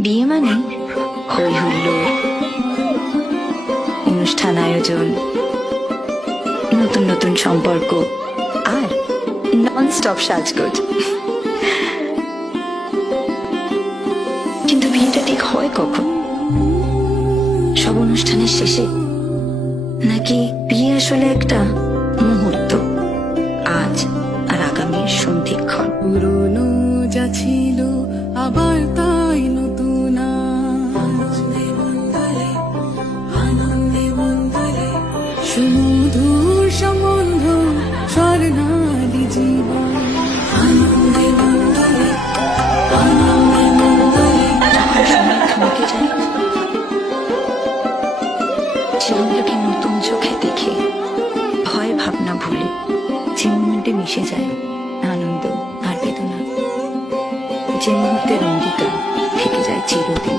বিয়ে মানে হই হুল্লোড়, অনুষ্ঠান আয়োজন, নতুন নতুন সম্পর্ক আর নন স্টপ সাজগোজ। কিন্তু বিয়েটা ঠিক হয় কখন? সব অনুষ্ঠানের শেষে, নাকি বিয়ে আসলে একটা মুহূর্ত, আজ আর আগামীর সন্ধিক্ষণ? পুরনো যা ছিল আবার তাই নতুন আনন্দে মঙ্গলে সুমধুর সম্বন্ধ স্বর্ণালী জীবন আনন্দে মঙ্গলে থমকে যায়, জীবনটাকে নতুন চোখে দেখে, ভয় ভাবনা ভুলে যে মুহূর্তে মিশে যায় আনন্দ আর বেদনা, যে মুহূর্তের অঙ্গীকার থেকে যায় চিরদিন।